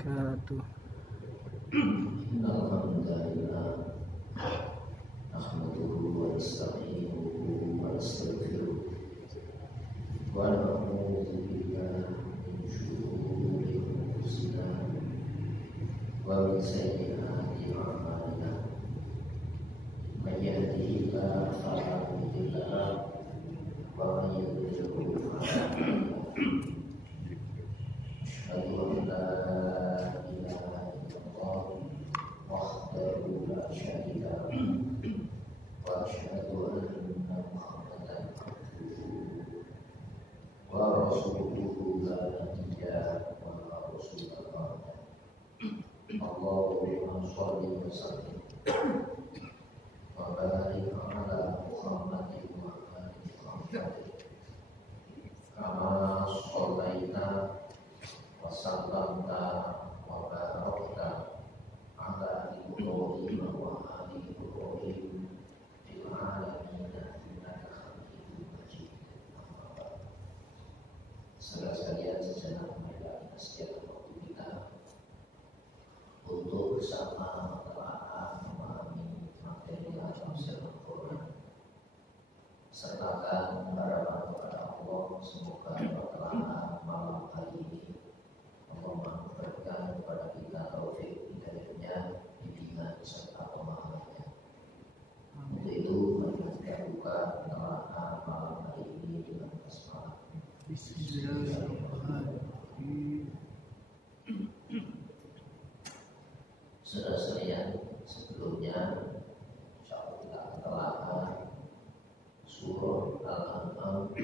wabarakatuh. Alhamdulillah, nahmaduhu wa nasta'inuhu wa nastaghfiruh wa na'udzu billahi min shururi anfusina wa min sayyiati a'malina. Man yahdihillahu fala mudilla lahu wa man yudlil fala hadiya lahu. Asyhadu an la ilaha illallah wahdahu la syarika lahu wa asyhadu anna Muhammadan abduhu wa rasuluhu la nabiyya wa la rasula ba'da. Allahumma shalli wa sallim wa barik ala Muhammadin wa ali Muhammad kama shallaita wa sallamta wa barakta ala Ibrahim wa ali Ibrahim fil alamin innaka Hamidum Majid. Saudara sekalian, sejenak marilah kita sediakan waktu kita untuk bersama telah memahami materi tafsir Al-Quran, sertakan harapan kepada Allah semoga Allah telah malam hari ini Allah memberikan kepada kita taufik hidayahnya, bimbingan serta pemahamannya. Untuk itu mari kita buka telah malam hari ini dengan basmalah. Bismillahirrahmanirrahim. Saudara sekalian, sebelumnya insyaallah kita telah surah Al-An'am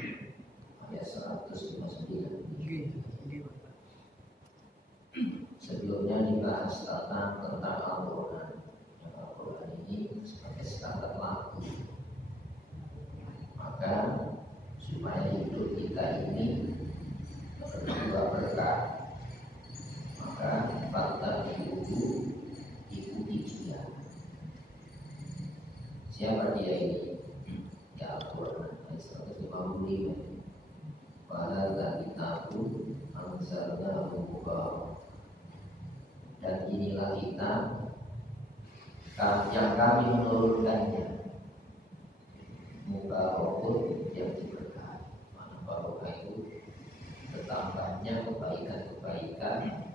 ayat 159. Sebelumnya dibahas tentang Al-Quran. Al-Quran ini sebagai standar laku. Maka supaya hidup kita ini berdua berkah, maka fakta diukur ikuti dia. Siapa dia ini? Ya Al-Quran ayat 155. Wahada kitabun anzalnahu mubarak. Dan inilah kitab yang kami menurunkannya, mubarakun yang diberkahi. Mana barokah itu? Bertambahnya kebaikan-kebaikan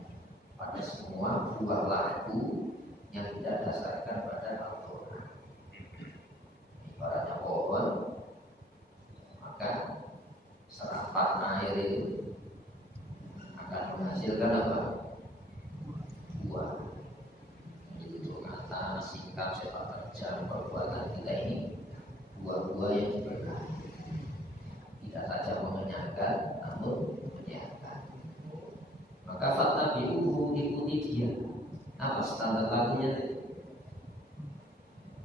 pada semua buah laku yang tidak dasarkan pada Al-Quran. Ibaratnya pohon, maka serapan air itu akan menghasilkan apa? Buah. Jadi itu kata sikap sepak terjang perbuatan kita ini buah-buah yang diberkahi. Tidak saja mengenyangkan, namun menyehatkan. Maka fakta biru ikuti dia. Apa standar lakunya?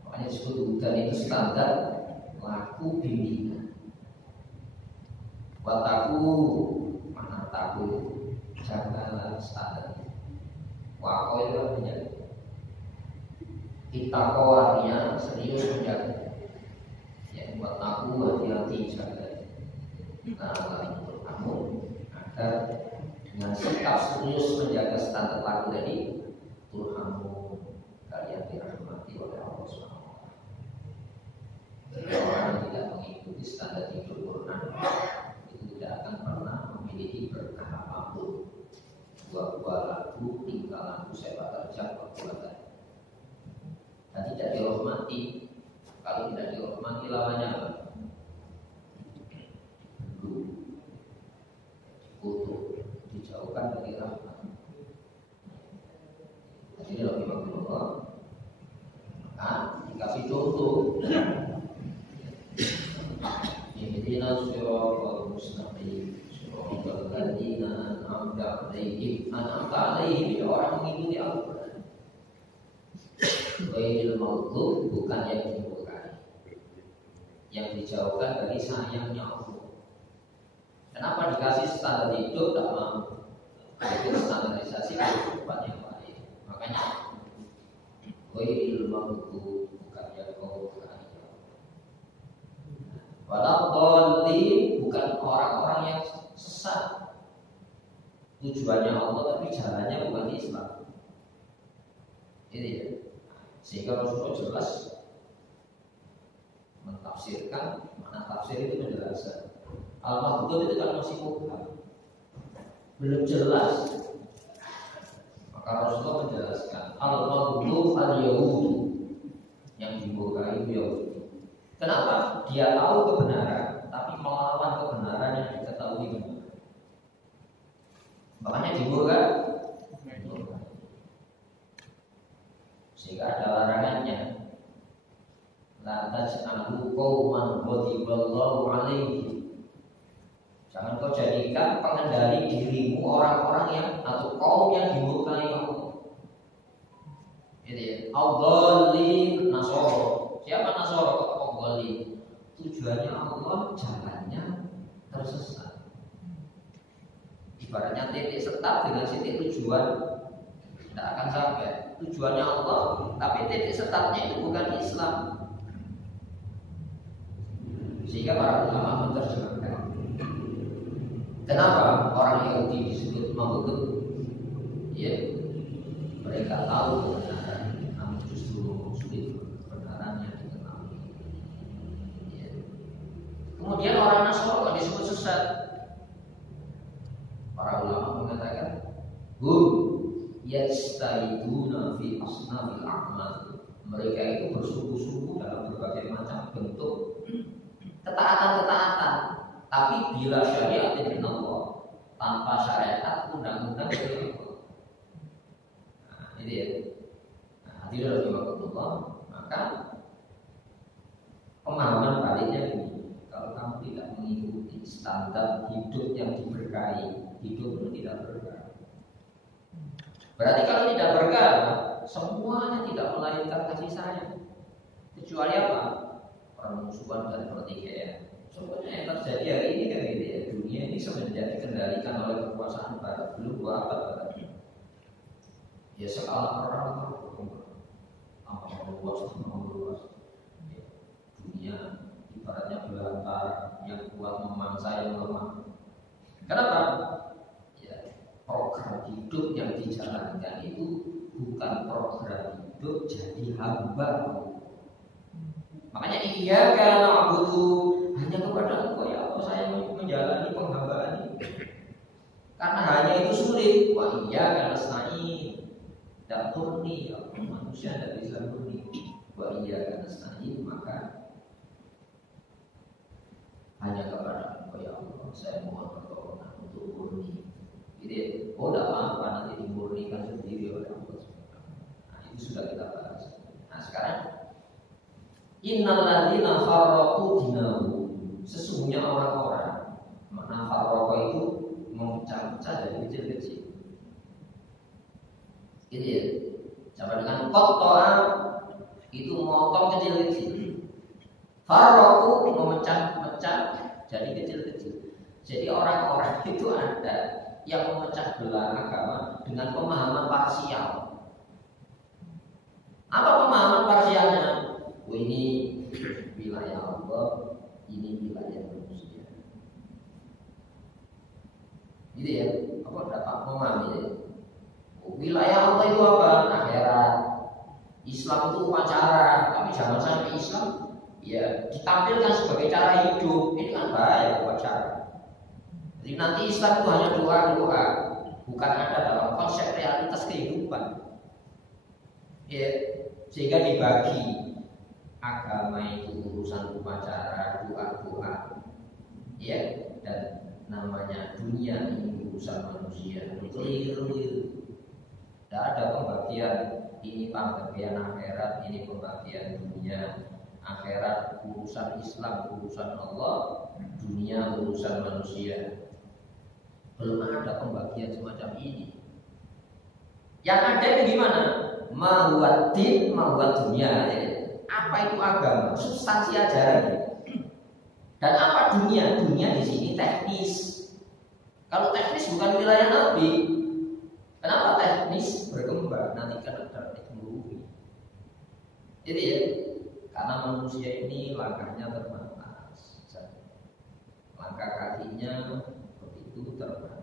Makanya disebut hudan itu standar laku bimbingan. Wataku mana taku jagalah standar. Wako itu artinya kita artinya serius menjaga. Ya, wataku hati-hati jaga. Nah, untuk kamu agar dengan sikap serius menjaga standar laku tadi, Tuhanmu kalian dirahmati oleh Allah SWT. Orang yang tidak mengikuti standar hidup Quran itu tidak akan pernah memiliki berkah apapun. Buah-buah laku, tingkah laku, sepak terjang, perbuatan. Dan tidak dirahmati. Kalau tidak dirahmati lawannya apa? Kutuk, dijauhkan dari rahmat. Jadi dalam Allah, dikasih contoh. Ihdinas siratal mustaqim, siratal ladzina an'amta 'alaihim. An'amta 'alaihim orang mengikuti Al-Quran. Ghairil maghdub bukan yang dimurkai, yang dijauhkan dari sayangnya Allah. Kenapa dikasih standar hidup tak mau? Itu standarisasi kehidupan yang baik. Makanya ghairil maghdub bukan yang dimurkai. Walau dhalin bukan orang-orang yang sesat. tujuannya Allah tapi jalannya bukan Islam. Ini ya. Sehingga Rasulullah jelas mentafsirkan, mana tafsir itu penjelasan. Al-Mahdud itu kan masih mubham, belum jelas. Maka Rasulullah menjelaskan Al-Mahdud al-Yahudi, yang dimurkai itu Yahudi. Kenapa? Dia tahu kebenaran tapi melawan kebenaran yang diketahui benar. Makanya dimurkai. Sehingga ada larangannya. La taj'alu qauman ghadiballahu 'alaihim. Jangan kau jadikan pengendali dirimu orang-orang yang atau kaum yang dimurkai Allah. Gitu ya. Al-dhalin Nasoro. Siapa Nasoro? Al-dhalin. Tujuannya Allah, jalannya tersesat. Ibaratnya titik start dengan titik tujuan tidak akan sampai. Tujuannya Allah, tapi titik startnya itu bukan Islam. Sehingga para ulama menerjemahkan. Kenapa orang Yahudi disebut Maghdup? Ya, mereka tahu kebenaran, namun justru sulit kebenarannya diketahui. Ya. Kemudian orang Nasrani disebut sesat. Para ulama mengatakan, yastaiduna fi asnafil a'mal. Mereka itu bersungguh-sungguh dalam berbagai macam bentuk ketaatan-ketaatan, tapi bila syariat dari Allah, tanpa syariat undang-undang dari Allah. Nah, ini ya. Nah, hadirin rahimakumullah, maka pemahaman baliknya begini: kalau kamu tidak mengikuti standar hidup yang diberkahi, hidup itu tidak berkah. Berarti kalau tidak berkah, semuanya tidak melahirkan kasih sayang. Kecuali apa? Permusuhan dan pertikaian. Sebenarnya yang terjadi hari ini kan gitu ya. Dunia ini semenjak dikendalikan oleh kekuasaan Barat belum 2 abad lagi. Ya skala perang berkembang, meluas. Ya, dunia ibaratnya belantara yang kuat memangsa yang lemah. Kenapa? Program hidup yang dijalankan itu bukan program hidup jadi hamba. Makanya iya karena abudu hanya kepada Engkau ya Allah saya menjalani penghambaan ini. Karena hanya itu sulit. Wah iya karena nasta'in tidak murni, manusia tidak bisa murni. Wah iya karena nasta'in maka hanya kepada Engkau ya Allah saya mohon pertolongan untuk murni. Jadi, tidak apa-apa nanti dimurnikan sendiri oleh Allah. Nah, itu sudah kita bahas. Nah, sekarang innal ladzina farraqu dinahu. Sesungguhnya orang-orang, makna farraqa itu memecah-mecah dari kecil-kecil. Gitu ya. Sama dengan qatta'a itu motong kecil-kecil. Farraqu memecah-mecah jadi kecil-kecil. Jadi orang-orang itu ada yang memecah belah agama dengan pemahaman parsial. Apa pemahaman parsialnya? Ini wilayah Allah, ini wilayah manusia. Gitu ya? Apa dapat memahami ya? Wilayah Allah itu apa? Akhirat. Islam itu upacara, tapi jangan sampai Islam ya ditampilkan sebagai cara hidup. Ini kan bahaya upacara. Jadi nanti Islam itu hanya doa-doa, bukan ada dalam konsep realitas kehidupan. Ya, sehingga dibagi agama itu urusan upacara, doa-doa. Ya, dan namanya dunia ini urusan manusia. Keliru. Tidak ada pembagian ini pembagian akhirat, ini pembagian dunia. Akhirat urusan Islam, urusan Allah, dunia urusan manusia. Belum ada pembagian semacam ini. Yang ada itu gimana? Mahuat din, mahuat dunia. Apa itu agama? Substansi ajaran. Dan apa dunia? Dunia di sini teknis. Kalau teknis bukan wilayah Nabi. Kenapa teknis berkembang? Nanti kan ada teknologi. Jadi ya, karena manusia ini langkahnya terbatas. Langkah kakinya begitu terbatas.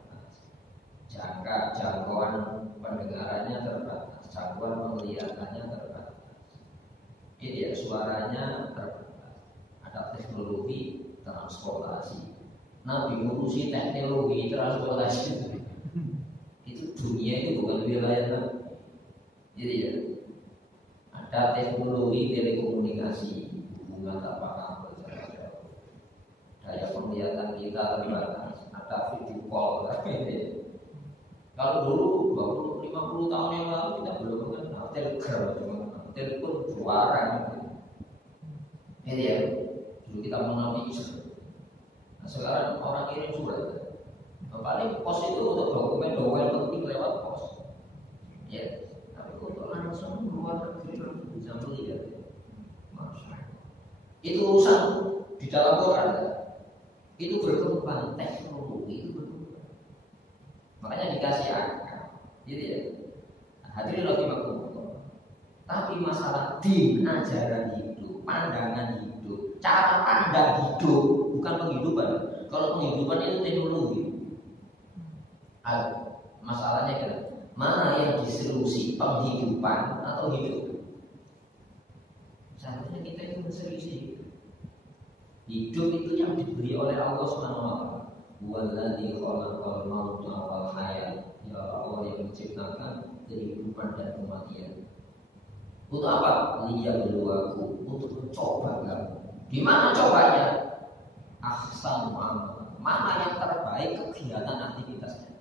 jangkauan pendengarannya terbatas, jangkauan penglihatannya terbatas. Ini ya suaranya terbatas. Ada teknologi transportasi. Nabi ngurusi teknologi transportasi. Itu dunia itu bukan wilayah Nabi. Jadi ya ada teknologi telekomunikasi, hubungan tanpa kabel, daya penglihatan kita terbatas. Ada video call. Kalau dulu 20-50 tahun yang lalu kita belum mengenal telegram, cuma telepon suara. Ini ya, dulu kita mengenal pizza. Nah, sekarang orang kirim surat. Nah, paling pos itu untuk dokumen penting lewat pos. Ya, tapi untuk langsung luar negeri bisa melihat. Itu urusan di dalam Quran. Itu berkembang teknologi itu berkembang. Makanya dikasih akal. Jadi ya, hadirin lagi makmum. Tapi masalah din, ajaran hidup, pandangan hidup, cara pandang hidup, bukan penghidupan. Kalau penghidupan itu teknologi. Masalahnya kan mana yang diseriusi, penghidupan atau hidup? Seharusnya kita itu menserisi hidup itu yang diberi oleh Allah SWT. Walladzi khalaqal mauta wal hayat. Ya Allah yang menciptakan kehidupan dan kematian. Untuk apa? Liyabluwakum, untuk mencoba kamu. Di mana cobanya? Ahsanu amal. Mana yang terbaik kegiatan aktivitasnya.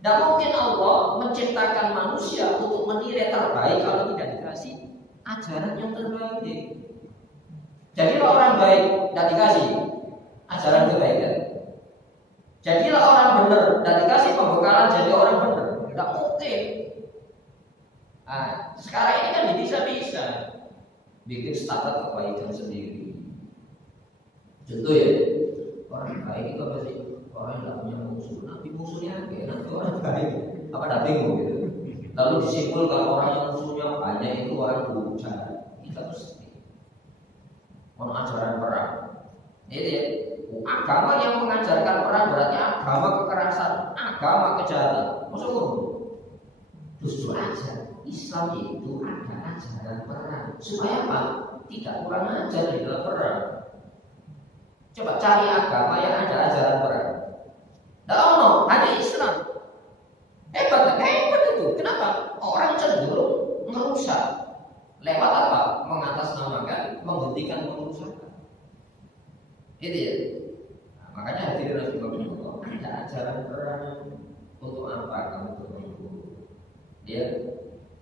Tidak mungkin Allah menciptakan manusia untuk menilai terbaik kalau tidak dikasih ajaran yang terbaik. Jadilah orang baik, tidak dikasih ajaran kebaikan. Jadilah orang benar, tidak dikasih pembekalan jadi orang benar. Tidak mungkin. Nah, sekarang ini kan bisa bikin standar kebaikan sendiri. Contoh ya, orang baik itu pasti orang yang tidak punya musuh. Nanti musuhnya nanti orang baik. Apa tidak bingung gitu? Lalu disimpulkan orang yang musuhnya banyak itu orang buta. Kita harus ajaran perang. Ini ya, agama yang mengajarkan perang berarti agama kekerasan, agama kejahatan. Maksudnya justru aja Islam itu ada ajaran perang. Supaya apa? Tidak kurang ajar di dalam perang. Coba cari agama yang ada ajaran perang. Tidak hanya Islam. Hebat itu. Kenapa? Orang cenderung merusak. Lewat apa? Mengatasnamakan, menghentikan pengurusan. Itu ya. Nah, makanya hadirin Rasulullah ada ajaran perang untuk apa kamu berkumpul? Ya,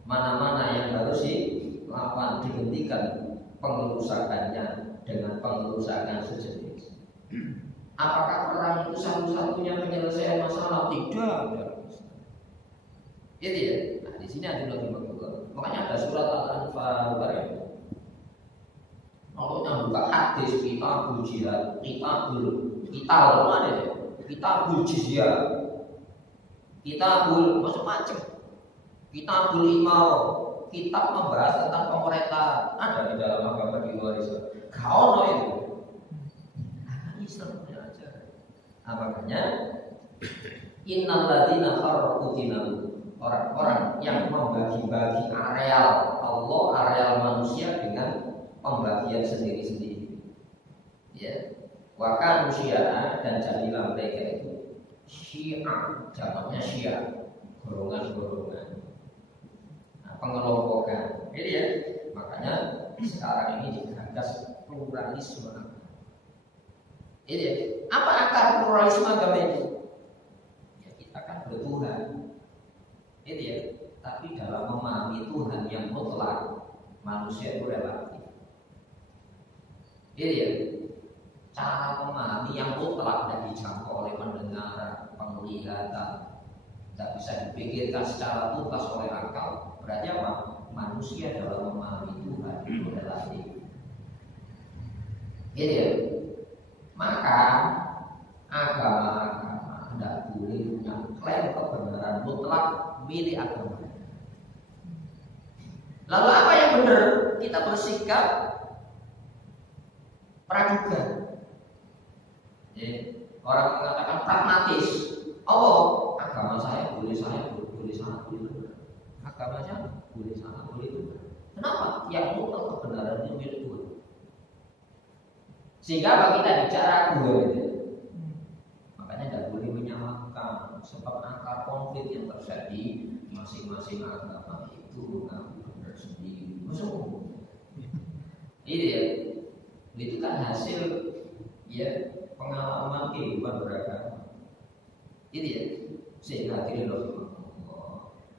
mana-mana yang harus dilakukan dihentikan pengerusakannya dengan pengerusakan sejenis. Apakah perang itu satu-satunya penyelesaian masalah? Tidak. Itu ya. Nah, di sini ada lagi makanya ada surat Al-Anfal bareng. Kalau yang buka hadis kitabul jihad, kitabul mana ya? Kitabul jizyah, kitabul macam-macam, kitabul imam, kitab membahas tentang pemerintah ada di dalam agama di luar Islam. Kau itu, Islam punya ajaran. Makanya innal ladzina farraqu dinahum, orang-orang yang membagi-bagi areal Allah, areal manusia dengan pembagian sendiri-sendiri. Ya, wakan Syiah dan jadilah mereka itu Syiah, jamaknya Syiah, golongan-golongan, pengelompokan. Jadi ya, makanya sekarang ini digagas pluralisme. Ini ya, apa akar pluralisme agama ini? Ya, kita kan bertuhan. Itu ya, tapi dalam memahami Tuhan yang mutlak, manusia itu relatif. Itu ya, cara memahami yang mutlak dan dijangkau oleh pendengaran, penglihatan, tidak bisa dipikirkan secara tuntas oleh akal. Berarti apa? Manusia dalam memahami Tuhan itu relatif. Itu ya, maka agama-agama tidak boleh punya klaim kebenaran mutlak milik agama. Lalu apa yang benar? Kita bersikap praduga. Orang mengatakan pragmatis. Allah agama saya boleh salah, boleh benar. Agamanya boleh salah, boleh benar. Kenapa? Yang mutlak kebenaran itu milik Tuhan. Sehingga kalau kita bicara Tuhan, makanya tidak boleh menyamakan, sebab akar konflik yang terjadi masing-masing agama itu mengaku benar sendiri. Musuh. Ini ya, itu kan hasil ya pengalaman kehidupan beragama. Ini ya, sehingga akhirnya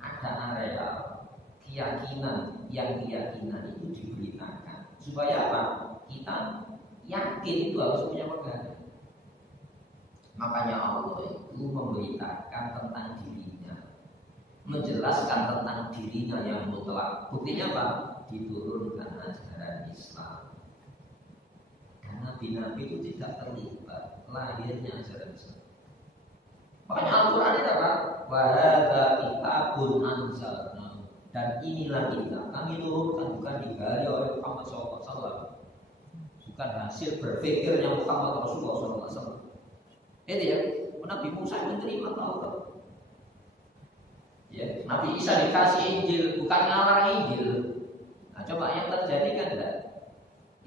ada area keyakinan yang keyakinan itu diberitakan supaya apa? Kita yakin itu harus punya pegangan. Makanya Allah itu memberitakan tentang dirinya, menjelaskan tentang dirinya yang mutlak. Buktinya apa? Diturunkan ajaran Islam. Karena nabi itu tidak terlibat lahirnya ajaran Islam. Makanya Al-Quran itu apa? Wahada kitabun anzalna. Dan inilah kita kami turunkan bukan digali oleh Muhammad SAW, bukan hasil berpikirnya Muhammad Rasulullah SAW. Itu ya, Nabi Musa menerima Taurat. Ya, Nabi Isa dikasih Injil, bukan ngarang Injil. Nah, coba yang terjadi kan enggak?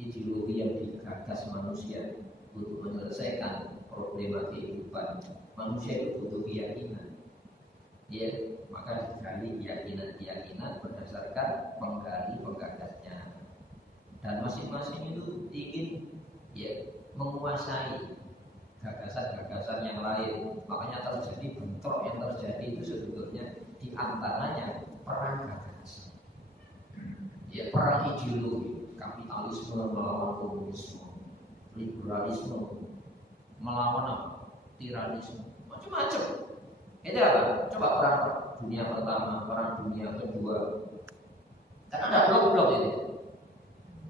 Ideologi yang digagas manusia untuk menyelesaikan problema kehidupan manusia itu butuh keyakinan. Ya, maka digali keyakinan berdasarkan penggali penggagasnya. Dan masing-masing itu ingin ya menguasai gagasan-gagasan yang lain. Makanya terjadi bentrok yang terjadi itu sebetulnya di antaranya perang gagasan. Ya, perang ideologi, kapitalisme melawan komunisme, liberalisme melawan tiranisme, macam-macam. Itu apa? Coba perang dunia pertama, perang dunia kedua. Kan ada blok-blok itu.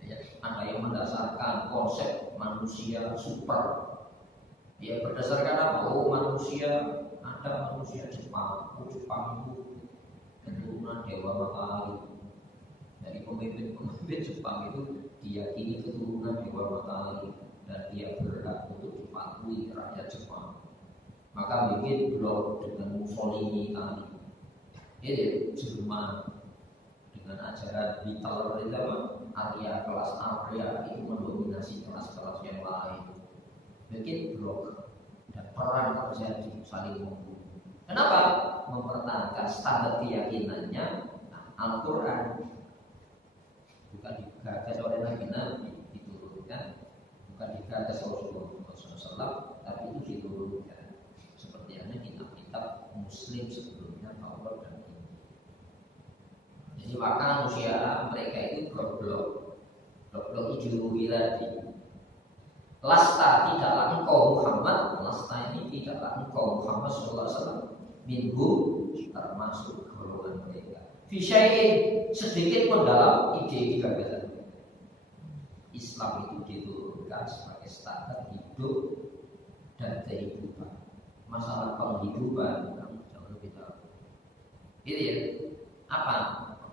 Ya, ada yang mendasarkan konsep manusia super. Ya, berdasarkan apa? Oh, manusia ada manusia Jepang. Oh, Jepang itu keturunan dewa matahari. Dari pemimpin Jepang itu diyakini keturunan dewa matahari dan dia berhak untuk dipatuhi rakyat Jepang. Maka bikin blok dengan Mussolini tadi. Ini Jerman dengan ajaran Hitler itu Arya kelas Arya itu mendominasi kelas-kelas yang lain. Bikin blok dan perang terjadi saling membunuh. Kenapa? Mempertahankan standar keyakinannya Al-Quran. Bukan digagas oleh Nabi diturunkan, bukan digagas oleh Rasulullah, tapi itu diturunkan seperti yang kitab-kitab Muslim sebelumnya Taurat dan Injil. Jadi maka manusia mereka itu blok-blok ideologi tadi. Lasta tidaklah engkau Muhammad, lasta ini tidaklah engkau Muhammad SAW minggu termasuk golongan mereka. Fisyai'in sedikit pun dalam ide gagasan mereka. Islam itu diturunkan sebagai standar hidup dan kehidupan. Masalah penghidupan kamu jauh lebih tahu. Gitu ya. Apa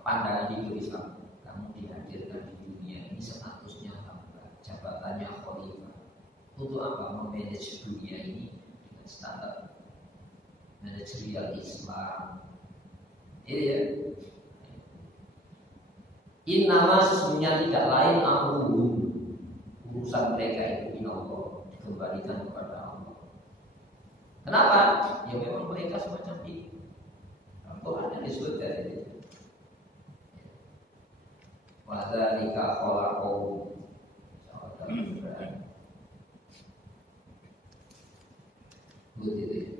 pandangan hidup Islam? Kamu dihadirkan di dunia ini statusnya hamba, jabatannya khalifah. Untuk apa? Memanage dunia ini dengan standar manajerial Islam. Ini ya. Innama sesungguhnya tidak lain amruhum, urusan mereka itu Allah dikembalikan kepada Allah. Kenapa? Ya memang mereka semacam itu. Al-Quran disebutkan ini. Wadzalika khalaqahum. Begitu.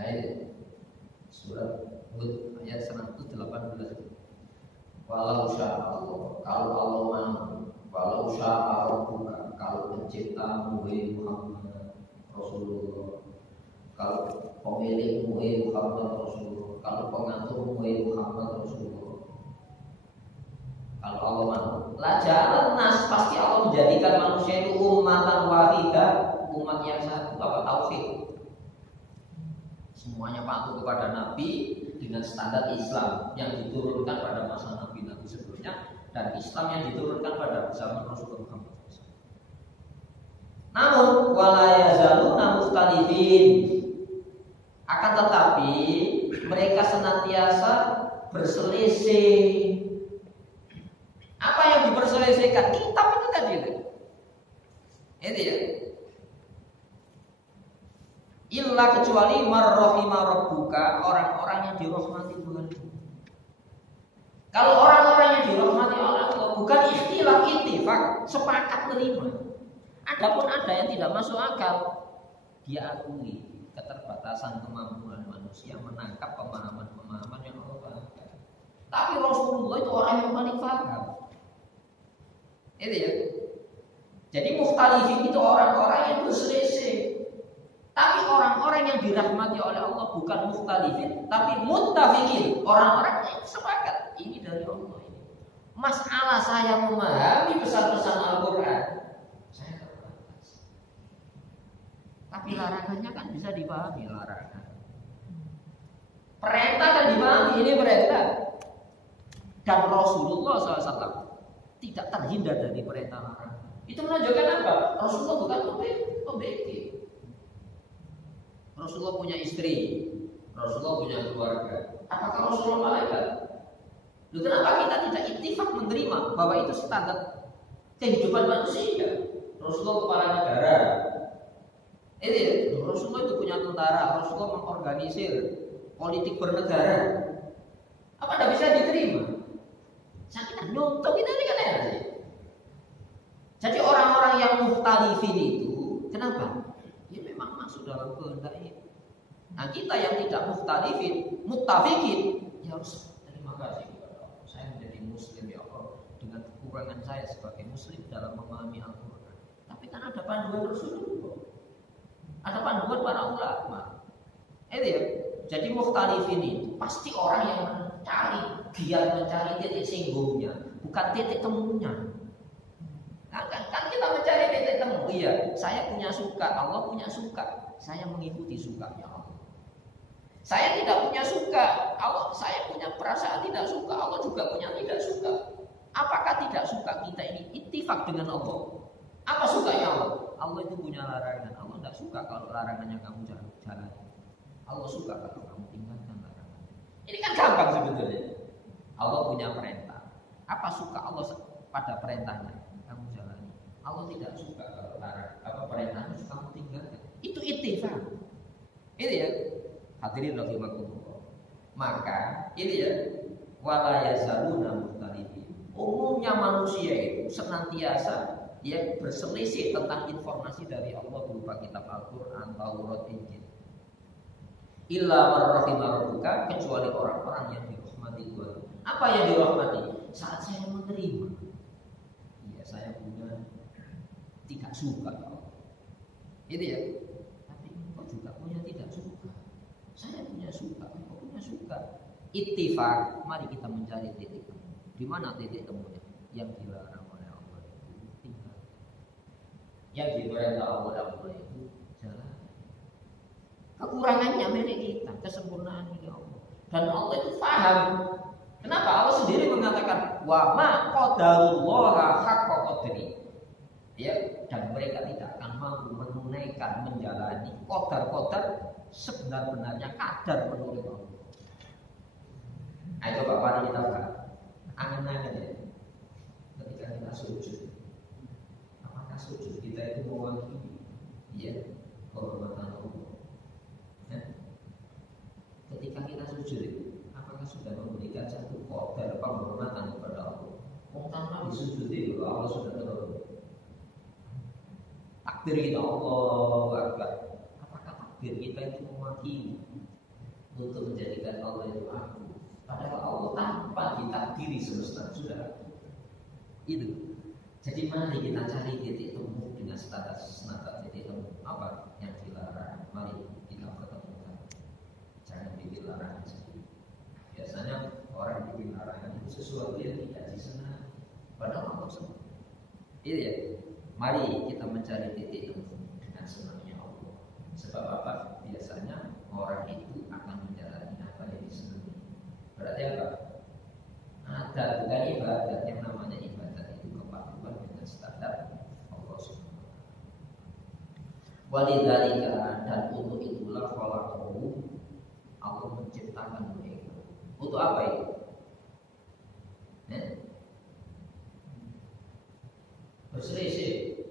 Ayat surat Hud ayat 118. Walau syaa Allah, kalau Allah mau, walau syaa Rabbuka, kalau penciptamu Muhammad Rasulullah, kalau pemilikmu Muhammad Rasulullah, kalau pengatur Muhammad Rasulullah. Kalau Allah mau, la ja'alan nas, pasti Allah menjadikan manusia itu ummatan wahidah, umat yang satu, apa tauhid. Semuanya patuh kepada Nabi dengan standar Islam yang diturunkan pada masa Nabi-Nabi sebelumnya dan Islam yang diturunkan pada zaman Rasulullah Muhammad. Namun wala yazaluna mukhtalifin, akan tetapi mereka senantiasa berselisih. Apa yang diperselisihkan? Kitab itu tadi itu. Itu ya. Illa kecuali marrohima rabbuka, orang-orang yang dirahmati Tuhan. Kalau orang-orang yang dirahmati oleh Allah bukan ikhtilaf ittifaq, sepakat menerima. Adapun ada yang tidak masuk akal, dia akui keterbatasan kemampuan manusia menangkap pemahaman-pemahaman yang Allah berikan. Tapi Rasulullah itu orang yang paling paham. Itu ya. Jadi mukhtalifin itu orang-orang yang berselisih. Tapi orang-orang yang dirahmati oleh Allah bukan mukhtalifin, tapi muttafiqin, orang-orang yang sepakat. Ini dari Allah ini. Masalah saya memahami pesan-pesan Al-Qur'an, saya terbatas. Tapi larangannya kan bisa dipahami, larangan. Perintah kan dipahami, ini perintah. Dan Rasulullah SAW tidak terhindar dari perintah larangan. Itu menunjukkan apa? Rasulullah bukan objektif. Rasulullah punya istri, Rasulullah punya keluarga. Apakah Rasulullah malaikat? Lalu kenapa kita tidak ittifaq menerima bahwa itu standar kehidupan manusia? Rasulullah kepala negara. Ini Rasulullah itu punya tentara, Rasulullah mengorganisir politik bernegara. Apa tidak bisa diterima? Saya nyontok kita ini kan ya. Jadi orang-orang yang mukhtalifin itu, kenapa? Ya memang masuk dalam kehendak ini. Nah kita yang tidak mukhtalifin, muttafiqin, ya harus terima kasih kepada Allah. Saya menjadi muslim ya Allah dengan kekurangan saya sebagai muslim dalam memahami Al-Quran. Tapi kan ada panduan Rasulullah, ada panduan para ulama. Itu ya. Jadi mukhtalifin itu pasti orang yang giat mencari titik singgungnya, bukan titik temunya. Kan kita mencari titik temu. Iya, saya punya suka, Allah punya suka. Saya mengikuti sukanya Allah. Saya tidak punya suka, saya punya perasaan tidak suka, Allah juga punya tidak suka. Apakah tidak suka kita ini ittifaq dengan Allah? Apa sukanya Allah? Allah itu punya larangan. Allah tidak suka kalau larangannya kamu jalani. Allah suka kalau kamu tinggalkan larangan. Ini kan gampang sebetulnya. Allah punya perintah. Apa suka Allah pada perintahnya? Kamu jalani. Allah tidak suka kalau perintahnya kamu tinggalkan. Itu ittifaq. Itu ya. Hadirin rahimakumullah. Maka ini ya, wala yazaluna mukhtalifin. Umumnya manusia itu senantiasa dia berselisih tentang informasi dari Allah berupa kitab Al-Qur'an, Taurat, Injil. Illa man rahima rabbuka, kecuali orang-orang yang dirahmati Tuhan. Apa yang dirahmati? Saat saya menerima. Iya, saya punya tidak suka. Itu ya. Tapi kok juga punya tidak suka. Saya punya suka, kok punya suka. Ittifaq, mari kita mencari titik temu. Di mana titik temunya? Yang dilarang oleh Allah itu tinggal. Yang diperintah oleh Allah itu jalan. Kekurangannya milik kita, kesempurnaan milik Allah. Dan Allah itu paham. Kenapa? Allah sendiri mengatakan wa ma qadarullaha haqqa qadri. Ya, dan mereka tidak akan mampu menunaikan, menjalani qadar-qadar sebenar-benarnya kadar menurut Allah. Ayo Bapak, mari kita buka. Angan-angan ya. Ketika kita sujud, apakah sujud kita itu mewakili ya kehormatan Allah? Ya? Ketika kita sujud itu, apakah sudah memberikan satu qadar penghormatan kepada Allah? Tanpa disujud itu Allah sudah terhormat. Takbir kita Allahu Akbar. Apakah takbir kita itu mewakili untuk menjadikan Allah itu aku? Padahal Allah tanpa ditakdiri semesta sudah itu. Jadi mari kita cari titik temu dengan standar titik temu apa yang dilarang. Mari kita pertemukan. Jangan bikin larangan sendiri. biasanya orang bikin larangan itu sesuatu yang tidak disenangi. Padahal Allah senang. Itu ya. Mari kita mencari titik temu dengan senangnya Allah. Sebab apa? Biasanya orang itu akan menjalani apa yang disenangi. Berarti apa? Ada bukan ibadat, yang namanya ibadat itu kepatuhan dengan standar Allah Subhanahu. Walidzalika, dan untuk itulah khalaqahu, Allah menciptakan mereka. Untuk apa itu? Berselisih.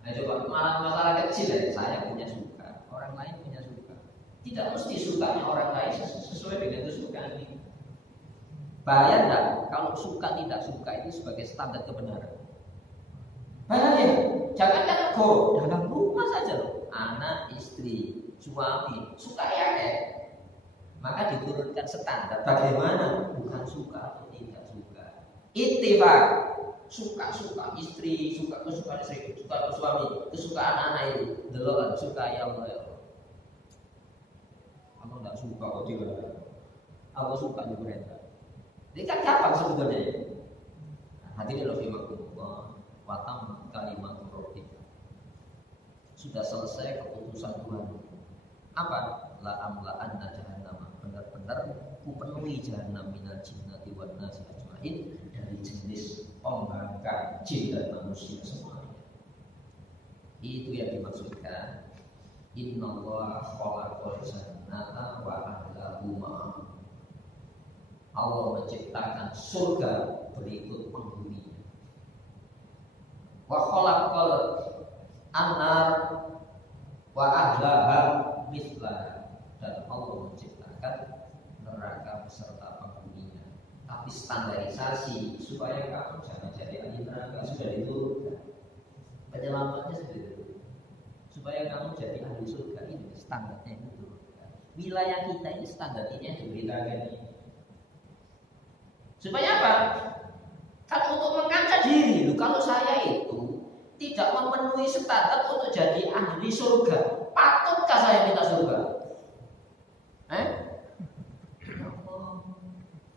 Nah, coba masalah kecil ya, saya punya suka, orang lain punya suka. Tidak mesti sukanya orang lain sesuai dengan kesukaan kita. Bahaya enggak kalau suka tidak suka itu sebagai standar kebenaran? Bahaya. Jangan go dalam rumah saja loh. Anak, istri, suami, suka ya maka diturunkan standar bagaimana, bukan suka atau tidak suka. Ittifaq, suka istri, suka kesukaan istri, suka suami, kesukaan anak itu, delok suka ya Allah ya Allah. Aku tidak suka kok dia. Aku suka di perintah. Ini kan gampang sebetulnya. Hadirin rahimakumullah, wa tammat kalimat rabbika. Sudah selesai keputusan Tuhan. Apa? La amla'anna jahannam. Benar-benar ku penuhi jahannam minal jinnati wan nasi ajmain, dari jenis pembangkang jin dan manusia semuanya. Itu yang dimaksudkan. Innallaha khalaqal jannata wa ahlahu ma'ah. Allah menciptakan surga berikut penghuninya. Wa khalaqal annar wa ahlaha mithla, dan Allah menciptakan neraka beserta penghuninya. Tapi standarisasi supaya kamu jangan jadi ahli neraka sudah diturunkan. Penyelamatnya sudah diturunkan. Supaya kamu jadi ahli surga, ini standarnya itu. Wilayah kita ini standar ini yang diberitakan ini. Supaya apa? Kan untuk mengangkat diri. Kalau saya itu tidak memenuhi standar untuk jadi ahli surga, patutkah saya minta surga?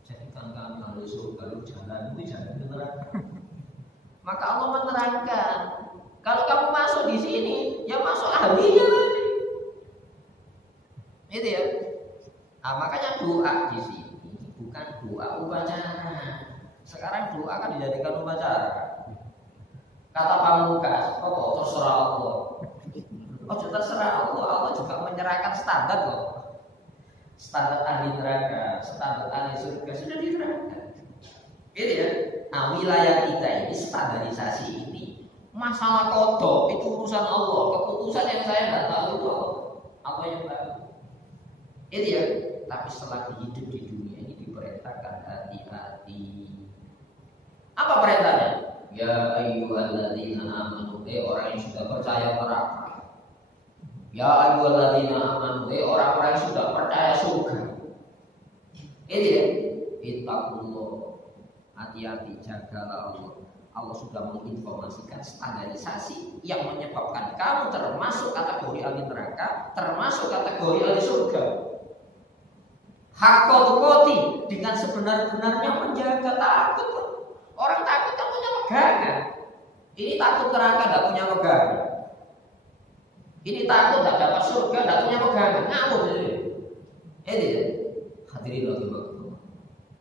Jadikan kami ahli surga, lu jangan ke neraka. Maka Allah menerangkan, kalau kamu masuk di sini, ya masuk ahlinya nanti. Itu ya. Nah, makanya doa di sini bukan doa upacara. Sekarang doa kan dijadikan upacara. Kata Pamungkas, oh terserah Allah. Oh terserah Allah, Allah juga menyerahkan standar loh. Standar ahli neraka, standar ahli surga sudah diserahkan. Gitu ya. Nah, wilayah kita ini standarisasi ini. Masalah kodok itu urusan Allah. Keputusan yang saya tidak tahu itu apa yang tahu. Itu ya. Tapi selagi hidup di dunia ini diperintahkan hati-hati. Apa perintahnya? Ya ayyuhalladzina amanu, orang yang sudah percaya neraka. Ya ayyuhalladzina amanu, orang-orang yang sudah percaya surga. Ini ya, ittaqullah, hati-hati, jagalah Allah. Allah sudah menginformasikan standarisasi yang menyebabkan kamu termasuk kategori ahli neraka, termasuk kategori ahli surga. Hakoti, dengan sebenar-benarnya menjaga takut. Orang takut kan punya pegangan. Ini takut neraka tidak punya pegangan. Ini takut tidak dapat surga tidak punya pegangan. Ngawur ini. Hadirin Allah.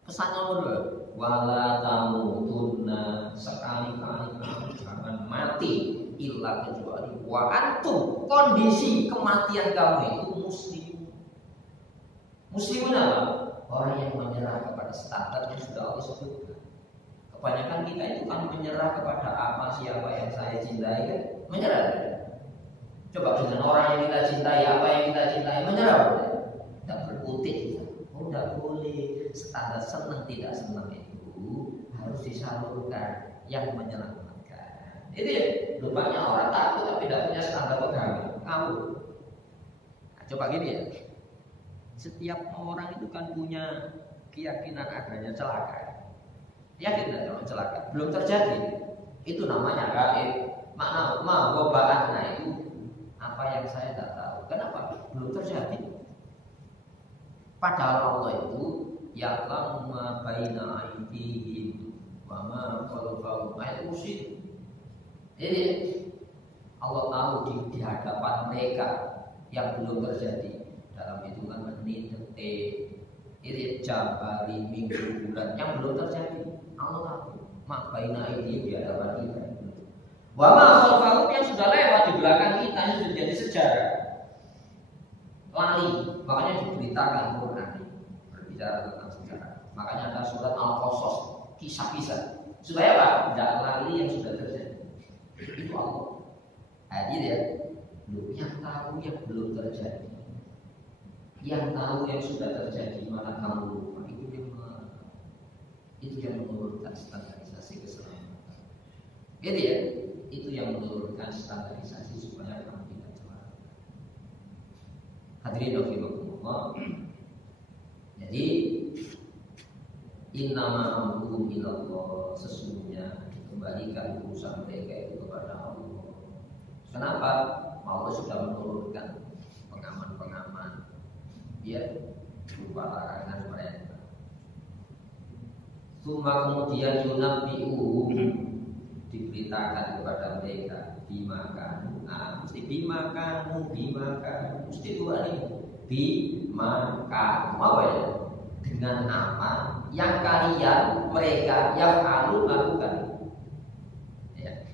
Pesannya Allah. Wala tamutunna, sekali-kali kamu jangan mati illa kecuali wa antum, kondisi kematian kamu itu muslim. Muslimun apa? Orang yang menyerah kepada standar yang sudah Allah sebutkan. Kebanyakan kita itu kan menyerah kepada apa siapa yang saya cintai kan? Menyerah. Coba dengan orang yang kita cintai, apa yang kita cintai, menyerah. Tidak berkutik. Oh tidak boleh. Standar senang tidak senang itu harus disalurkan yang menyelamatkan. Itu ya. Banyak orang takut tapi tidak punya standar pegangan. Kamu. Nah, coba gini ya. Setiap orang itu kan punya keyakinan adanya celaka. Yakin tidak kalau celaka? Belum terjadi. Itu namanya gaib. Makna ma'goba'anna itu apa yang saya tidak tahu. Kenapa? Belum terjadi. Padahal Allah itu ya'lamu ma baina aydihim wa ma khalfahum. Ayat kursi. Jadi Allah tahu di hadapan mereka yang belum terjadi dalam hitungan menit, detik, ini jam, hari, minggu, bulan yang belum terjadi. Allah tahu. Ma baina aydihim di hadapan kita. Wa ma khalfahum yang sudah lewat di belakang kita yang sudah jadi sejarah. Lali, makanya diberitakan Quran berbicara tentang sejarah. Makanya ada surat Al-Qasas, kisah-kisah. Supaya apa? Tidak lali yang sudah terjadi. Itu Allah. Hadir ya. Loh, yang tahu yang belum terjadi. Yang tahu yang sudah terjadi malah kamu lupa. Itu yang menurunkan standarisasi keselamatan. Gitu ya. Itu yang menurunkan standarisasi supaya kamu tidak celaka. Hadirin rahimakumullah. Jadi innama amruhum ilallah, sesungguhnya dikembalikan urusan mereka itu kepada Allah. Kenapa? Allah sudah menurunkan pengaman-pengaman ya berupa larangan mereka. Suma kemudian yunabbi'uhum, diberitakan kepada mereka bimakan, mesti bimakan, mesti dua nih, bimakan, apa ya? Dengan apa yang kalian mereka yang lakukan. Ya.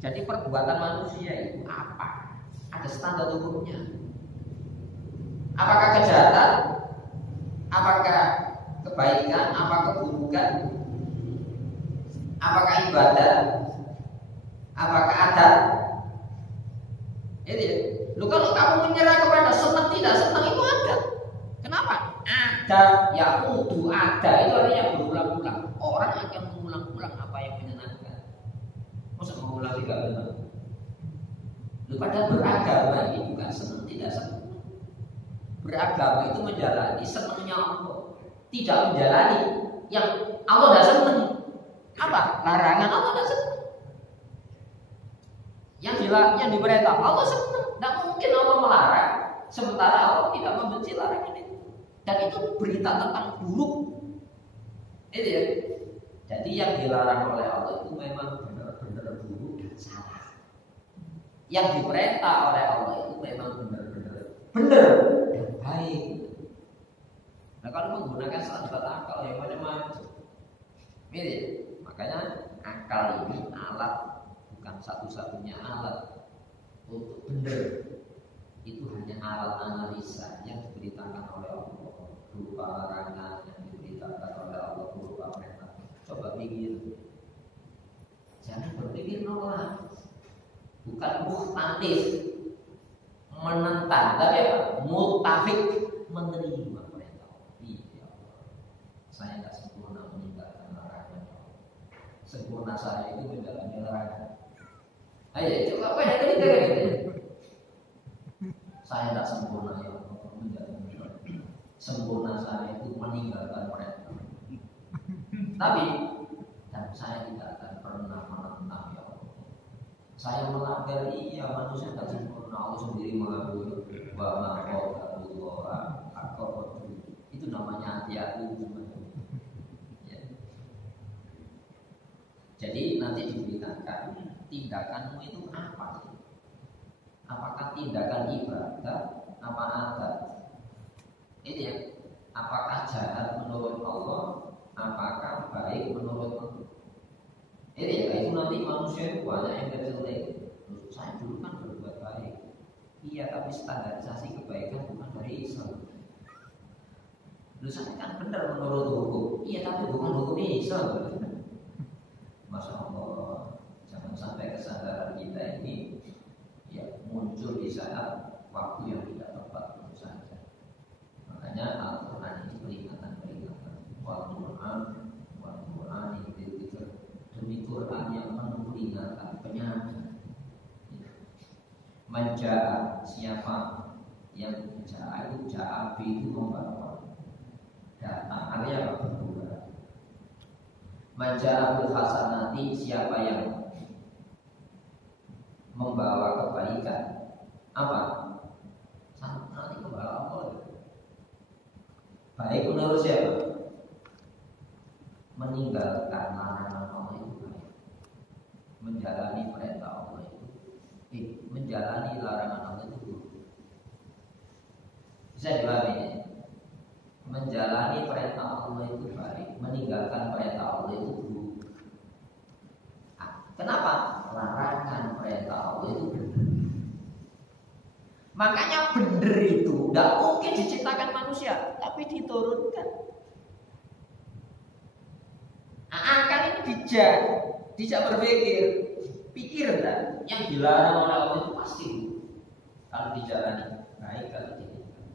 Jadi perbuatan manusia itu apa? Ada standar hukumnya. Apakah kejahatan? Apakah kebaikan? Apakah keburukan? Apakah ibadah? Apakah adat? Ini, lu kalau kamu menyerah kepada senang tidak senang itu adat. Kenapa? Ada ya kudu ada itu artinya berulang-ulang. Orang akan mengulang-ulang apa yang menyenangkan. Masa mengulang tidak benar? Lu pada beragama ini bukan senang tidak senang. Beragama itu menjalani senangnya Allah, tidak menjalani yang Allah tidak senang. Apa? Larangan Allah tidak senang. Yang diperintah Allah senang. Tidak mungkin Allah melarang sementara Allah tidak membenci larangan itu. Dan itu berita tentang buruk. Itu ya. Jadi yang dilarang oleh Allah itu memang benar-benar buruk dan salah. Yang diperintah oleh Allah itu memang benar-benar benar dan baik. Nah kalau menggunakan standar akal yang macam-macam, ini makanya akal ini alat, bukan satu-satunya alat untuk benar. Itu hanya alat analisa yang diberitakan oleh Allah berupa larangan, yang diberitakan oleh Allah berupa perintah. Coba pikir, jangan berpikir nolak, bukan muhtatif menentang, tapi apa? Mutafik menerima perintah. Iya, saya tidak sempurna meninggalkan larangan. Sempurna saya itu menjalani larangan. Ayo coba apa yang tadi gitu. Saya tidak sempurna ya Allah menjalani larangan. Sempurna saya itu meninggalkan perintah. Tapi dan saya tidak akan pernah menentang ya Allah. Saya melanggar, iya manusia tak sempurna. Allah sendiri mengakui bahwa itu namanya hati-hati. Ya. Jadi nanti diberitakan tindakanmu itu apa sih? Apakah tindakan ibadah, apa adat? Ini ya. Apakah jahat menurut Allah? Apakah baik menurut Allah? Ini ya, itu nanti manusia itu banyak yang terjelek. Saya dulu kan berbuat baik. Iya, tapi standarisasi kebaikan bukan dari Islam. Lu saya kan benar menurut hukum. Iya, tapi bukan hukum Islam. Masya Allah, jangan sampai kesadaran kita ini ya muncul di saat waktu yang tidak tepat tentu saja. Makanya Al-Quran ini peringatan-peringatan. Wal-Quran ini demi Quran yang penuh peringatan, penyadaran. Menja'a, siapa yang ja'a itu itu membawa datang, artinya apa? Berbuat. Menja'a bil hasanati, siapa yang membawa kebaikan, apa? Nanti kepada Allah. Baik menurut siapa? Meninggalkan larangan Allah itu baik. Menjalani perintah Allah itu menjalani larangan Allah itu buruk. Bisa dipahami? Menjalani perintah Allah itu baik, meninggalkan perintah Allah itu buruk. Kenapa? Larangan perintah Allah itu benar. Makanya benar itu tidak mungkin diciptakan manusia, tapi diturunkan. Akal ini dijak berpikir, pikir enggak? Yang dilarang oleh Allah itu pasti kalau dijalani baik, kalau ditinggalkan.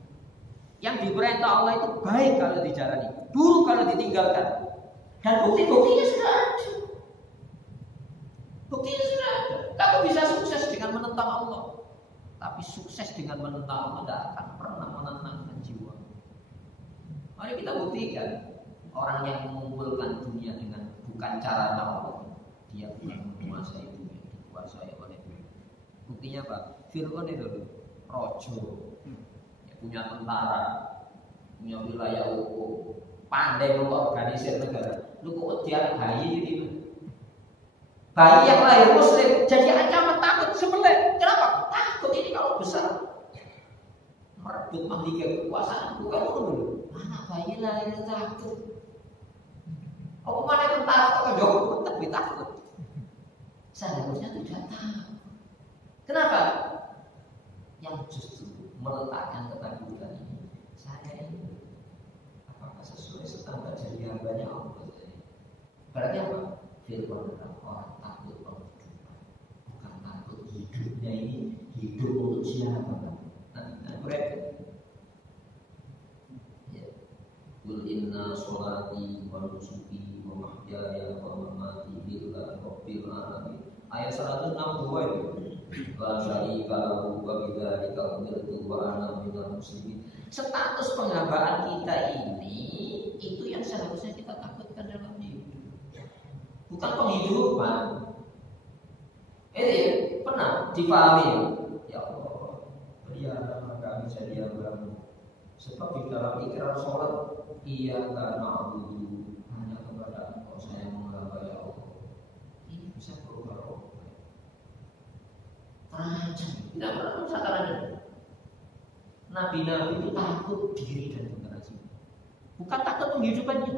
Yang diperintah Allah itu baik kalau dijalani, buruk kalau ditinggalkan. Dan bukti-buktinya sudah ada. Buktinya sudah ada. Kamu bisa sukses dengan menentang Allah, tapi sukses dengan menentang Allah tidak akan pernah menenangkan jiwa. Mari kita buktikan. Orang yang mengumpulkan dunia dengan bukan cara Allah, dia bukan menguasai dunia, dikuasai oleh dunia. Buktinya apa? Fir'aun itu rojo, ya, punya tentara, punya wilayah hukum, pandai mengorganisir negara. Lu kok dia bayi gitu? Bayi yang lahir Muslim jadi ancaman takut sebelah. Kenapa? Takut ini kalau besar merebut mahligai kekuasaan. Bukan dulu. Anak bayi lahir takut. Oh, mana tentara kok jauh lebih takut? Seharusnya tidak takut. Kenapa? Yang justru meletakkan ketakutan ini, saya ini apakah sesuai standar jadi hambanya Allah? Berarti apa? Firman orang takut penghidupan, bukan takut hidupnya ini hidup untuk siapa? Nah, berarti Qul inna sholati wa nusuki wa mahyaya wa mamati lillahi rabbil alamin. Ayat 162 itu. La syarika lahu wa bidzalika umirtu wa ana minal muslimin. Status penghambaan kita ini itu yang seharusnya kita takutkan dalam hidup. Bukan penghidupan. Ini pernah dipahami. Ya Allah, berikanlah kami jadi hambamu. Sebab di dalam ikrar sholat iya karena dulu hanya kepada Engkau saya menghamba ya Allah. Ini bisa berubah-ubah. Terancam, tidak pernah merasakan. Nabi-nabi itu takut diri dan generasi, bukan takut penghidupannya.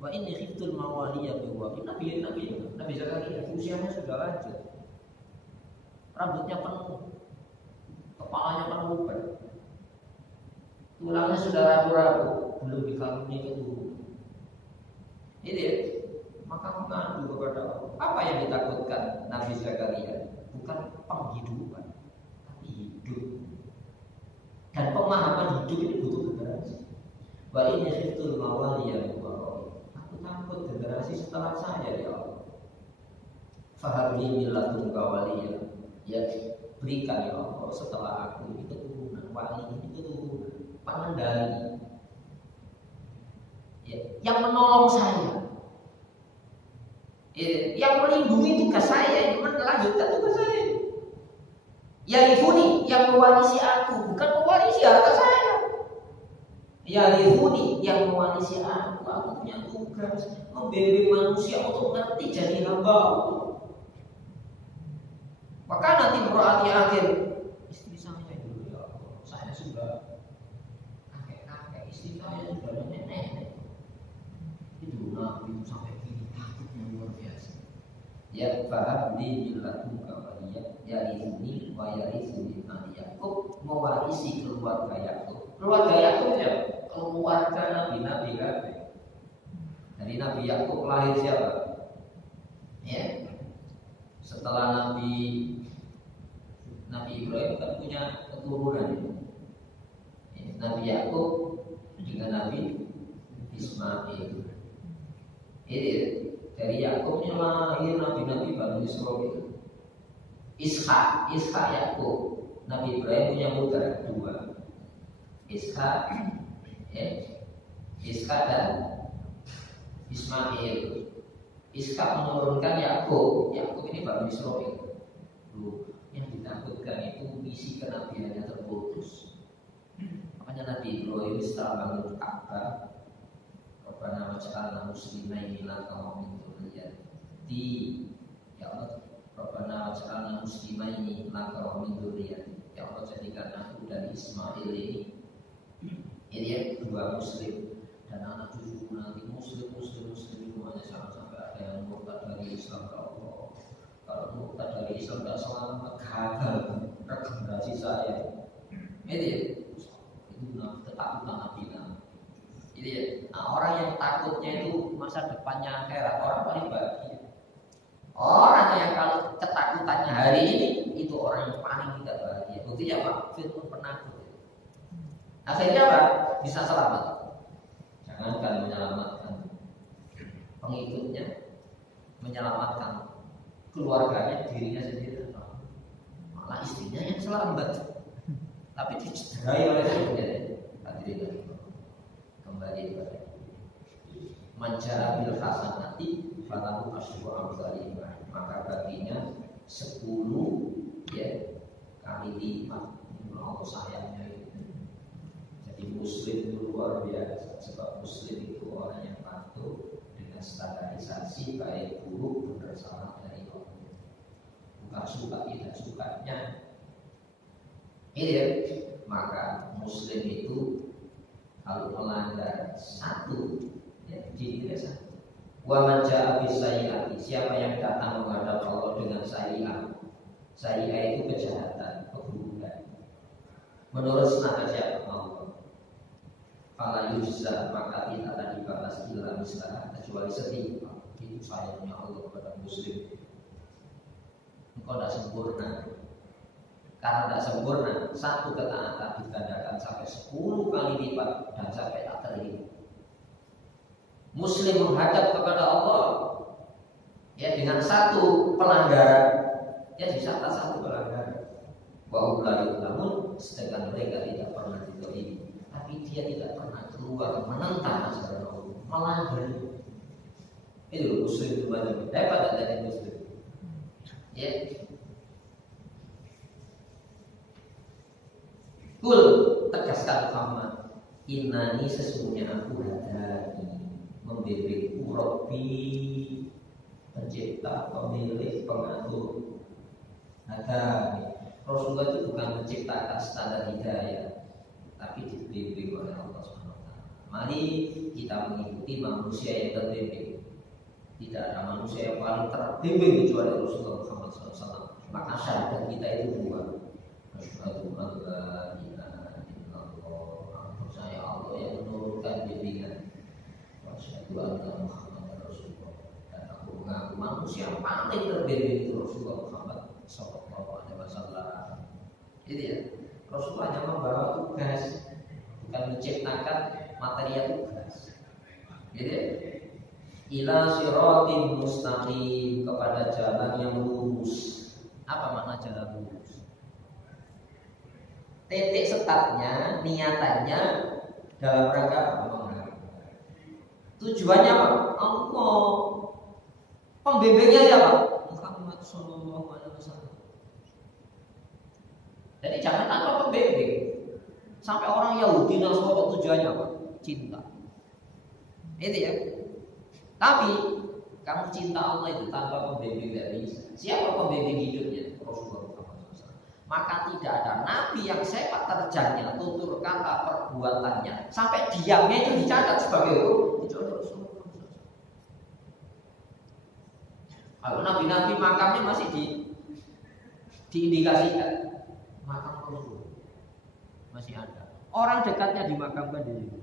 Wa inni khiftul mawaliya biwa. Nabi Zakaria usianya sudah lanjut, rambutnya penuh, kepalanya penuh uban, tulangnya sudah rapuh-rapuh, belum dikaruniai keturunan. Ini maka mengadu kepada Allah. Apa yang ditakutkan Nabi Zakaria? Bukan penghidupan, tapi hidup. Dan pemahaman hidup ini butuh generasi. Wa inni khiftul mawaliya biwa. Aku takut generasi setelah saya ya Allah. Fahabli min ladunka waliya. Ya berikan ya Allah setelah aku ini keturunan, wali ini keturunan, pengendali, ya, yang menolong saya, ya, yang melindungi tugas saya, yang melanjutkan tugas saya. Yarifuni, yang mewarisi aku, bukan mewarisi harta saya. Yarifuni, yang mewarisi aku punya tugas membimbing manusia untuk nanti jadi hamba Allah. Maka nanti berarti akhir istri saya dulu ya Allah, saya sudah kakek-kakek, istri saya sudah nenek-nenek. Itu Nabi itu sampai gini takutnya luar biasa. Ya fahabli min ladunka waliya yarithuni wa yarithu min ali Yakub, mewarisi keluarga Yakub. Keluarga Yakub ya keluarga nabi-nabi kabeh. Dari Nabi Yakub lahir siapa? Ya. Setelah Nabi Ibrahim kan punya keturunan. Nabi Yakub dengan Nabi Ismail. Ini dari Yakubnya lahir nabi-nabi Bani Israil. Ishak Yakub. Nabi Ibrahim punya putra dua. Ishak dan Ismail. Ishak menurunkan Yakub. Yakub ini Bani Israil. Yang ditakutkan itu misi kenabiannya terputus. Makanya Hanya Nabi Ibrahim setelah bangun Ka'bah, Rabbana waj'alna muslimaini laka wa min dzurriyyati, ya Allah, Rabbana waj'alna muslimaini laka wa min dzurriyyati, ya Allah jadikan aku dan Ismail ini ya dua muslim, dan anak cucuku nanti muslim semuanya, jangan sampai ada yang murtad dari Islam. Kalau murtad dari Islam tidak selamat, gagal regenerasi saya. Itu ya, itu ketakutan Nabi. Itu ya, nah, orang yang takutnya itu masa depannya akhirat, orang paling bahagia. Orang yang kalau ketakutannya hari ini, itu orang yang paling tidak bahagia. Buktinya apa? Fir'aun penakut. Akhirnya apa? Bisa selamat. Jangankan menyelamatkan pengikutnya, menyelamatkan keluarganya, dirinya sendiri, malah istrinya yang selamat, tapi dicederai oleh istrinya. Hadirin kembali kepada manjara bil hasanati falahu asyru amsalihha, maka baginya 10 ya kali lipat. Allah sayangnya itu. Jadi muslim itu luar biasa, sebab muslim itu orang yang patuh dengan standarisasi baik buruk benar salah dari Allah. Bukan suka tidak sukanya. Ini ya, maka muslim itu kalau melanggar satu, ya jadi satu. Wa man jaa bisayyi'ati, siapa yang datang menghadap Allah dengan sayyi'ah. Sayyi'ah itu kejahatan, keburukan. Menurut standar siapa? Allah. Fala yujza, maka tidak akan dibalas illa mislah, kecuali sedih. Itu sayangnya Allah kepada muslim. Engkau tidak sempurna. Karena tidak sempurna, satu ketaatan digandakan sampai 10 kali lipat dan sampai tak terhitung. Muslim menghadap kepada Allah ya dengan satu pelanggaran, ya bisa atas satu pelanggaran. Wa ulai namun sedangkan mereka tidak pernah ditoimi, tapi dia tidak pernah keluar menentang ajaran Allah, melanggar. Itu muslim itu banyak dapat dari muslim. Ya. Kul, tegaskan Muhammad, innani sesungguhnya aku hadani, membimbingku Rabbi, pencipta, pemilik, pengatur. Hadani, Rasulullah itu bukan menciptakan standar hidayah, tapi dibimbing oleh Allah SWT. Mari kita mengikuti manusia yang terbimbing. Tidak ada manusia yang paling terbimbing kecuali Rasulullah Muhammad SAW. Maka syahadat kita itu dua. Asyhadu an la ilaha illallah, percaya Allah yang menurunkan bimbingan. Asyhadu anna Muhammadar Rasulullah, dan aku mengaku manusia yang paling terbimbing itu Rasulullah Muhammad SAW. Jadi ya, Rasulullah hanya membawa tugas, bukan menciptakan material tugas. Jadi ya, ila siratim mustaqim, kepada jalan yang lurus. Apa makna jalan lurus? Titik startnya, niatannya dalam rangka apa? Tujuannya apa? Allah. Pembimbingnya siapa? Muhammad Sallallahu Alaihi Wasallam. Jadi jangan tanpa pembimbing. Sampai orang Yahudi Nasrani tujuannya apa? Cinta. Itu ya. Tapi kamu cinta Allah itu tanpa pembimbing tidak bisa. Siapa pembimbing hidupnya? Rasulullah Muhammad SAW. Maka tidak ada nabi yang sepak terjangnya, tutur kata, perbuatannya, sampai diamnya itu dicatat sebagai kecuali Rasulullah SAW. Kalau nabi-nabi makamnya masih diindikasikan, makam Rasul masih ada. Orang dekatnya dimakamkan di situ.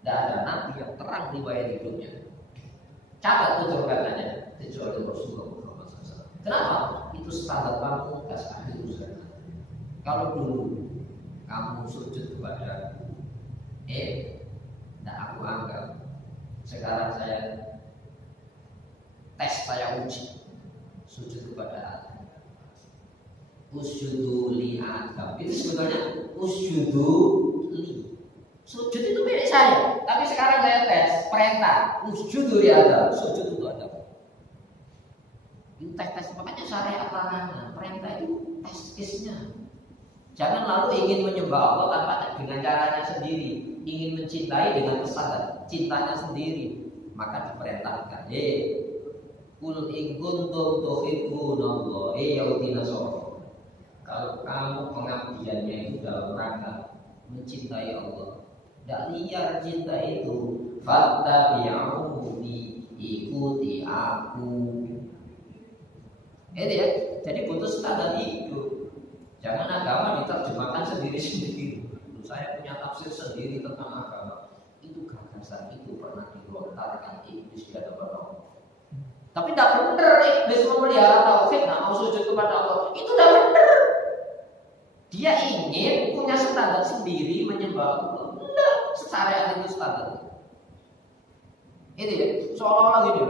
Tidak ada nabi yang terang riwayat hidupnya. Catat tutur katanya kecuali Rasulullah Muhammad SAW. Kenapa? Itu standar pamungkas akhir usaha. Kalau dulu kamu sujud kepada tidak aku anggap. Sekarang saya tes, saya uji sujud kepada Adam. Usjudu li Adam. Itu sebetulnya usjudu li. Sujud itu milik saya, tapi sekarang saya tes perintah usjudu li Adam, sujud untuk Adam. Itu tes, makanya syariat larangan, perintah itu tes-tesnya. Jangan lalu ingin menyembah Allah tanpa dengan caranya sendiri, ingin mencintai dengan kesadaran cintanya sendiri. Maka diperintahkan, kul in kuntum tuhibbunallaha yautina sawfa. Kalau kamu pengabdiannya itu dalam rangka mencintai Allah, tidak liar cinta itu, fattabi'uhu, ikuti aku. Itu ya. Jadi butuh standar hidup. Jangan agama diterjemahkan sendiri-sendiri. Saya punya tafsir sendiri tentang agama. Itu gagasan itu pernah dilontarkan iblis di hadapan Allah. Tapi tidak benar iblis memelihara tauhid, tidak mau sujud kepada Allah. Itu tidak benar. Dia ingin punya standar sendiri menyembah Allah. Tidak, secara itu standar. Itu ya, seolah-olah gitu.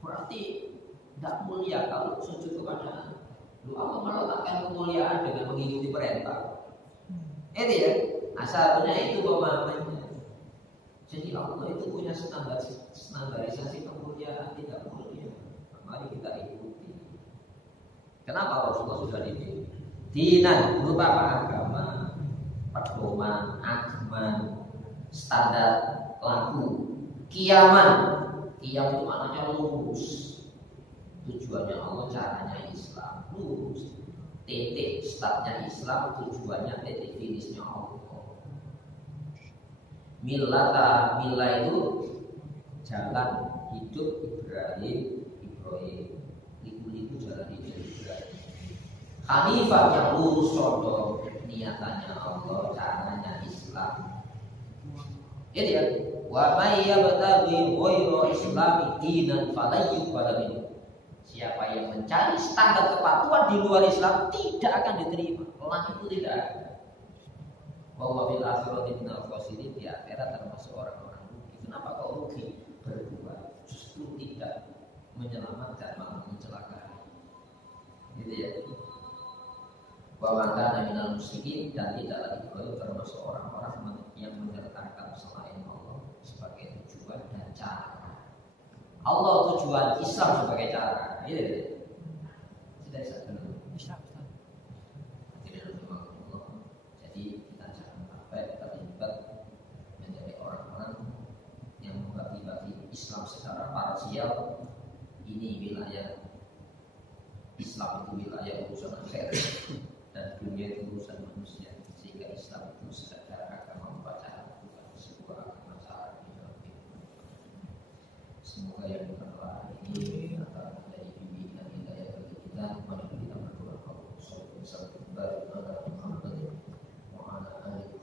Berarti tidak mulia kalau sujud kepada Allah, meletakkan kemuliaan dengan mengikuti perintah. Itu ya, asalnya itu pemahamannya. Jadi Allah itu punya standarisasi kemuliaan, tidak mulia. Mari kita ikuti. Kenapa Rasulullah sudah dipilih? Dinan berupa agama, pedoman, agama, standar laku, kiaman. Kiam itu maknanya lurus. Tujuannya Allah, caranya Islam, lurus. Titik startnya Islam, tujuannya titik finishnya Allah. Millata, mila itu jalan hidup Ibrahim. Liku jalan hidup Ibrahim. Hanifah yang lurus condong, niatannya Allah, caranya Islam. Ini ya. Wa may yabtaghi ghayra islami dinan falan yuqbal minhu. Siapa yang mencari standar kepatuhan di luar Islam tidak akan diterima. Orang itu tidak ada. Bahwa bil akhirati minal khasirin, di akhirat termasuk orang-orang rugi. Kenapa kau rugi? Berbuat justru tidak menyelamatkan, malah mencelakai. Gitu ya. Bahwa kana minal musyrikin, dan tidak lagi kau termasuk orang-orang yang menyertakan selain Allah sebagai tujuan dan cara. Allah tujuan, Islam sebagai cara. Gitu ya. Tidak bisa dulu. Jadi kita jangan sampai terlibat menjadi orang-orang yang membagi-bagi Islam secara parsial. Ini wilayah Islam, itu wilayah urusan akhirat, dan dunia itu urusan manusia. Sehingga Islam itu secara agama upacara, bukan sebuah agama cara. Semoga yang berdoa ini akan menjadi bimbingan hidayah bagi kita. Mari kita berdoa kepada Allah Muhammad wa ala alihi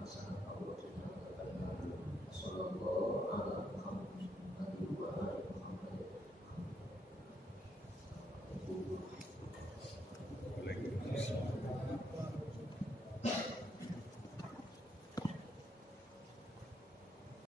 Hasanah